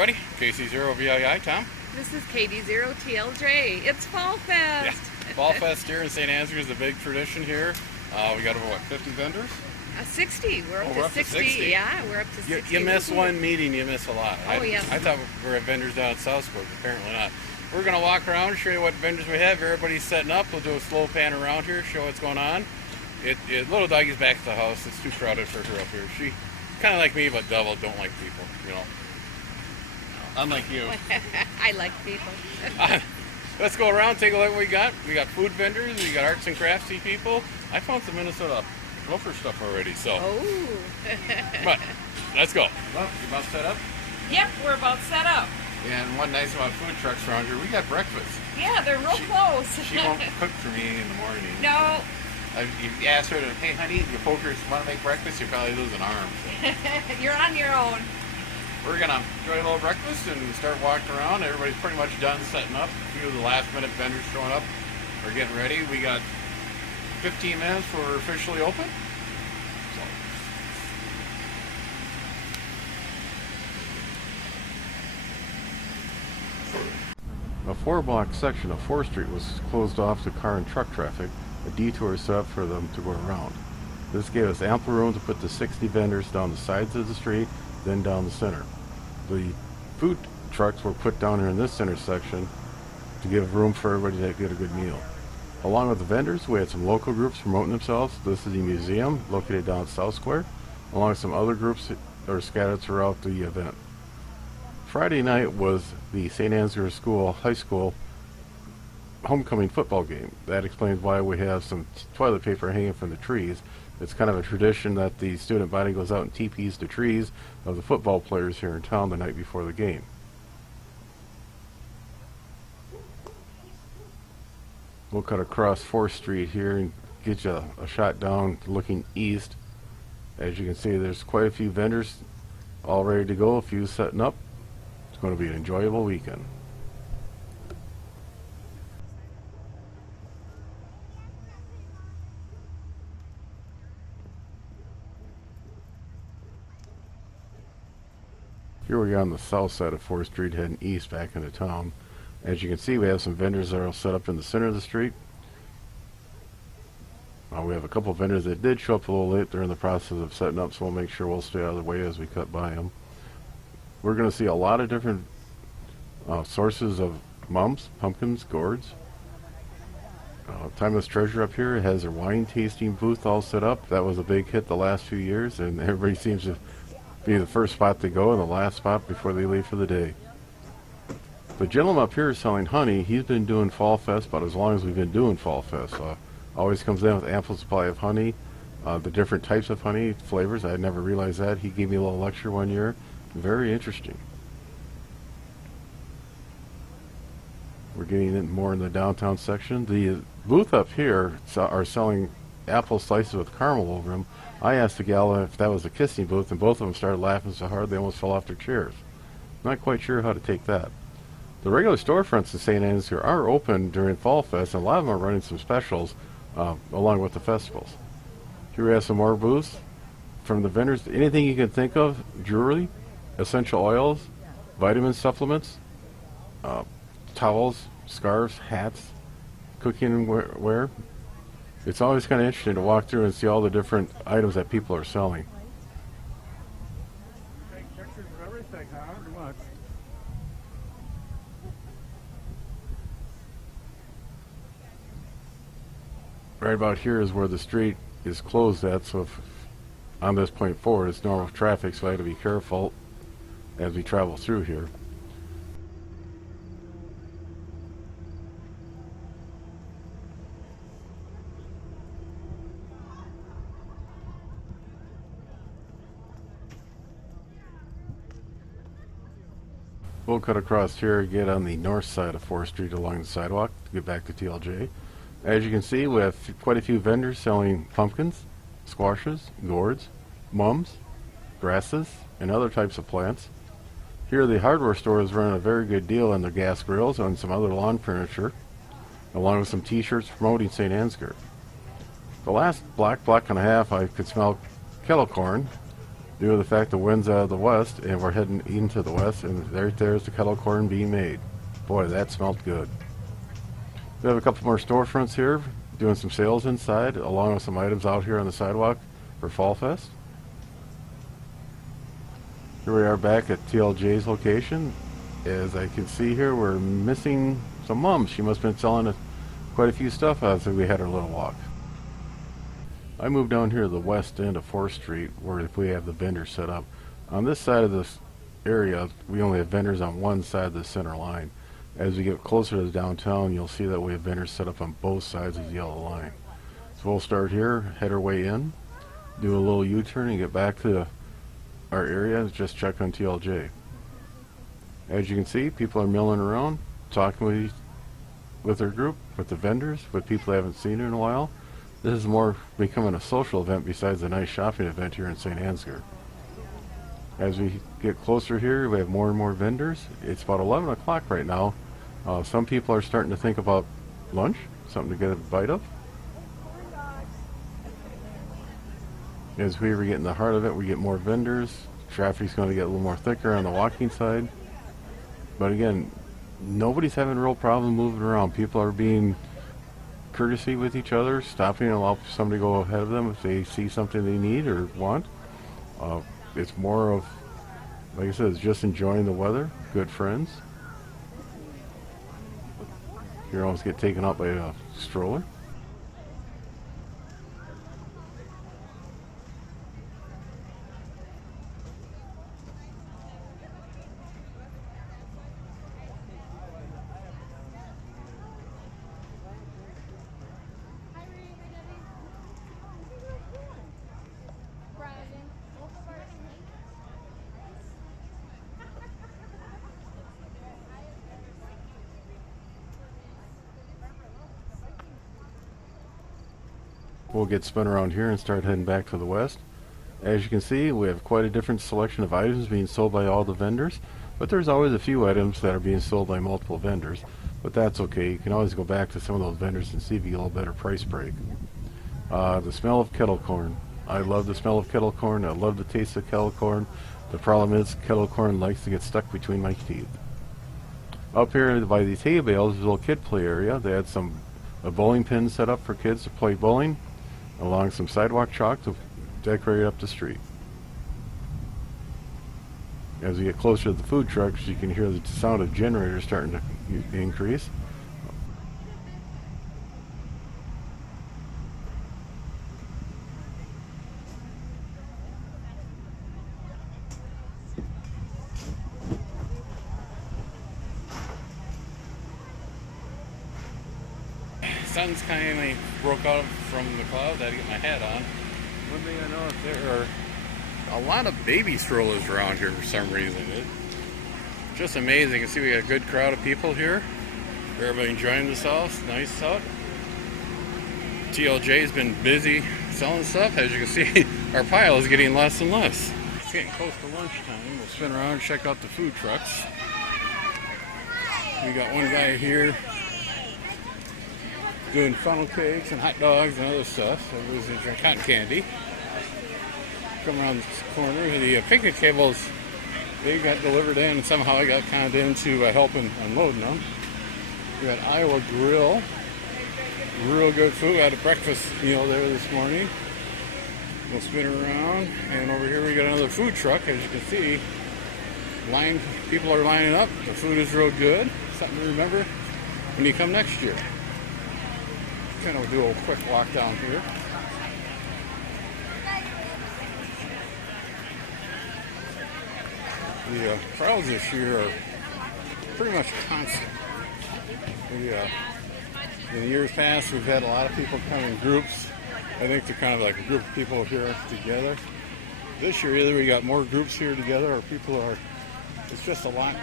everybody. KC0VII, Tom. This is KD0TLJ. It's Fall Fest. Yeah, Fall Fest here in St. Ansgar is a big tradition here. We got over, 50 vendors? 60. We're up to 60. Yeah, we're up to 60. You miss one meeting, you miss a lot. Oh, yes. I thought we were at vendors down at South Square, but apparently not. We're going to walk around, show you what vendors we have. Everybody's setting up. We'll do a slow pan around here, show what's going on. Little doggy's back at the house. It's too crowded for her up here. She kind of like me, but double don't like people, you know. Unlike you. I like people. Let's go around, take a look at what we got. We got food vendors, we got arts and craftsy people. I found some Minnesota gopher stuff already, so. Oh. But let's go. Well, you about set up? Yep, we're about set up. And one nice about food trucks around here, we got breakfast. Yeah, they're real close. She won't cook for me in the morning. No. You ask her to, hey honey, your pokers want to make breakfast, you probably lose an arm. So. You're on your own. We're going to enjoy a little breakfast and start walking around. Everybody's pretty much done setting up. A few of the last minute vendors showing up are getting ready. We got 15 minutes before we're officially open. A 4-block section of 4th Street was closed off to car and truck traffic. A detour set up for them to go around. This gave us ample room to put the 60 vendors down the sides of the street, then down the center. The food trucks were put down here in this center section to give room for everybody to get a good meal. Along with the vendors, we had some local groups promoting themselves. This is the museum located down at South Square, along with some other groups that are scattered throughout the event. Friday night was the St. Ansgar High School homecoming football game. That explains why we have some toilet paper hanging from the trees. It's kind of a tradition that the student body goes out and teepees the trees of the football players here in town the night before the game. We'll cut across 4th Street here and get you a shot down looking east. As you can see, there's quite a few vendors all ready to go, a few setting up. It's going to be an enjoyable weekend. Here we are on the south side of 4th Street heading east back into town. As you can see, we have some vendors that are set up in the center of the street. We have a couple of vendors that did show up a little late. They're in the process of setting up, so we'll make sure we'll stay out of the way as we cut by them. We're going to see a lot of different sources of mums, pumpkins, gourds. Timeless Treasure up here has their wine tasting booth all set up. That was a big hit the last few years, and everybody seems to be the first spot to go and the last spot before they leave for the day. The gentleman up here is selling honey. He's been doing Fall Fest about as long as we've been doing Fall Fest. Always comes in with ample supply of honey, the different types of honey, flavors. I had never realized that. He gave me a little lecture one year. Very interesting. We're getting in more in the downtown section. The booth up here are selling apple slices with caramel over them. I asked the gal if that was a kissing booth, and both of them started laughing so hard they almost fell off their chairs. Not quite sure how to take that. The regular storefronts in St. Ansgar are open during Fall Fest, and a lot of them are running some specials along with the festivals. Here we have some more booths from the vendors. Anything you can think of: jewelry, essential oils, vitamin supplements, towels, scarves, hats, cooking ware. It's always kind of interesting to walk through and see all the different items that people are selling. Take pictures of everything, huh? Too much. Right about here is where the street is closed at, so if on this point forward it's normal traffic, so I have to be careful as we travel through here. We'll cut across here, get on the north side of 4th Street along the sidewalk to get back to TLJ. As you can see, we have quite a few vendors selling pumpkins, squashes, gourds, mums, grasses, and other types of plants. Here the hardware store is running a very good deal on their gas grills and some other lawn furniture, along with some t-shirts promoting St. Ansgar. The last block and a half I could smell kettle corn, due to the fact the wind's out of the west and we're heading into the west, and right there's the kettle corn being made. Boy, that smelled good. We have a couple more storefronts here doing some sales inside, along with some items out here on the sidewalk for Fall Fest. Here we are back at TLJ's location. As I can see here, we're missing some mums. She must have been selling quite a few stuff as we had our little walk. I moved down here to the west end of 4th Street where we have the vendors set up. On this side of this area, we only have vendors on one side of the center line. As we get closer to the downtown, you'll see that we have vendors set up on both sides of the yellow line. So we'll start here, head our way in, do a little U-turn and get back to our area and just check on TLJ. As you can see, people are milling around, talking with their group, with the vendors, with people they haven't seen in a while. This is more becoming a social event besides a nice shopping event here in St. Ansgar. As we get closer here, we have more and more vendors. It's about 11 o'clock right now. Some people are starting to think about lunch, something to get a bite of. As we get in the heart of it, we get more vendors. Traffic's going to get a little more thicker on the walking side. But again, nobody's having a real problem moving around. People are being courtesy with each other, stopping and allow somebody to go ahead of them if they see something they need or want. It's more of, like I said, it's just enjoying the weather, good friends. You almost get taken out by a stroller. We'll get spun around here and start heading back to the west. As you can see, we have quite a different selection of items being sold by all the vendors, but there's always a few items that are being sold by multiple vendors, but that's okay. You can always go back to some of those vendors and see if you get a little better price break. The smell of kettle corn. I love the smell of kettle corn. I love the taste of kettle corn. The problem is kettle corn likes to get stuck between my teeth. Up here by these hay bales is a little kid play area. They had a bowling pin set up for kids to play bowling, along some sidewalk chalk to decorate up the street. As we get closer to the food trucks, you can hear the sound of generators starting to increase. Sun's kind of broke out from the clouds. I had to get my hat on. One thing I noticed, there are a lot of baby strollers around here for some reason. It's just amazing. You see we got a good crowd of people here. Everybody enjoying themselves. Nice out. TLJ's been busy selling stuff. As you can see, our pile is getting less and less. It's getting close to lunchtime. We'll spin around and check out the food trucks. We got one guy here doing funnel cakes and hot dogs and other stuff. So everybody's gonna drink cotton candy. Come around this corner. The picnic tables, they got delivered in, and somehow I got kind of into helping unloading them. We got Iowa Grill. Real good food. We had a breakfast meal there this morning. We'll spin around, and over here we got another food truck. As you can see, people are lining up. The food is real good. Something to remember when you come next year. Kind of do a quick walk down here. The crowds this year are pretty much constant. In years past, we've had a lot of people come in groups. I think they're kind of like a group of people here together. This year, either we got more groups here together, or it's just a lot,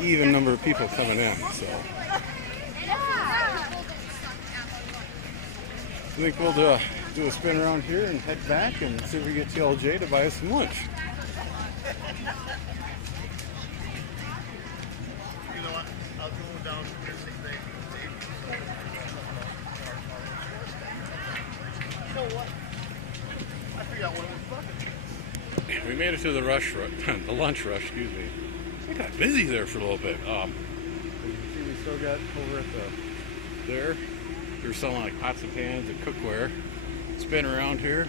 even number of people coming in. So I think we'll do a spin around here and head back and see if we get TLJ to buy us some lunch. You know what? I'll go down to this thing. You know what? I forgot what it was fucking. we made it to the the lunch rush, excuse me. We got busy there for a little bit. As you can see, we still got over at there. They're selling like pots and pans and cookware. Spin around here.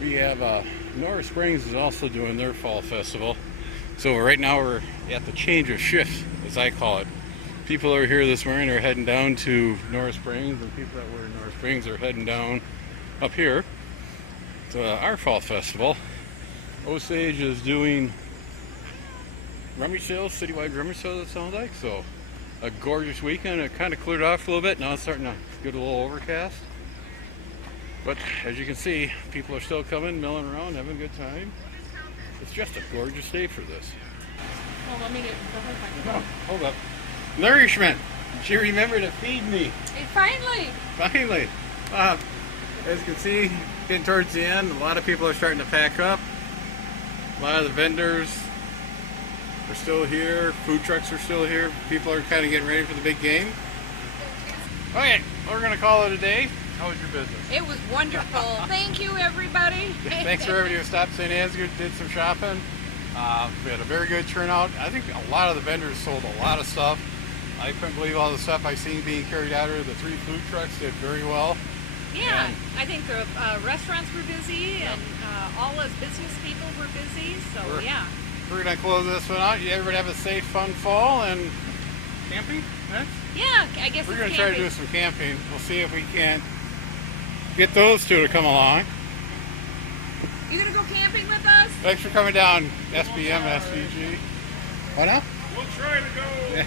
We have Norris Springs is also doing their fall festival. So right now we're at the change of shifts, as I call it. People are here this morning are heading down to Norris Springs, and people that were in Norris Springs are heading down up here to our fall festival. Osage is doing rummage sales, citywide rummage sales, it sounds like. So a gorgeous weekend. It kind of cleared off a little bit. Now it's starting to get a little overcast. But as you can see, people are still coming, milling around, having a good time. It's just a gorgeous day for this. Well, let me get Oh, hold up. Nourishment. She remembered to feed me. Finally. Finally. As you can see, getting towards the end, a lot of people are starting to pack up. A lot of the vendors are still here. Food trucks are still here. People are kind of getting ready for the big game. Okay, we're going to call it a day. How was your business? It was wonderful. Thank you, everybody. Thanks for everybody who stopped St. Ansgar, did some shopping. We had a very good turnout. I think a lot of the vendors sold a lot of stuff. I couldn't believe all the stuff I seen being carried out here. The 3 food trucks did very well. Yeah, And I think the restaurants were busy, and all us business people were busy. So yeah. We're gonna close this one out. Everybody have a safe, fun fall and camping. Next. Yeah, I guess We're it's gonna try to camping. do some camping. We'll see if we can get those two to come along. You gonna go camping with us? Thanks for coming down, SBM, SVG. What now? We'll try to go.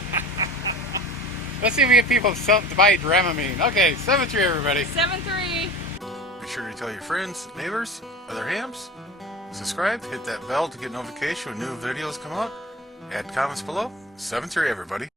Let's see if we get people to buy Dramamine. Okay, 7-3 everybody. 7-3. Be sure to tell your friends, neighbors, other hams. Subscribe, hit that bell to get notification when new videos come out. Add comments below. 7-3 everybody.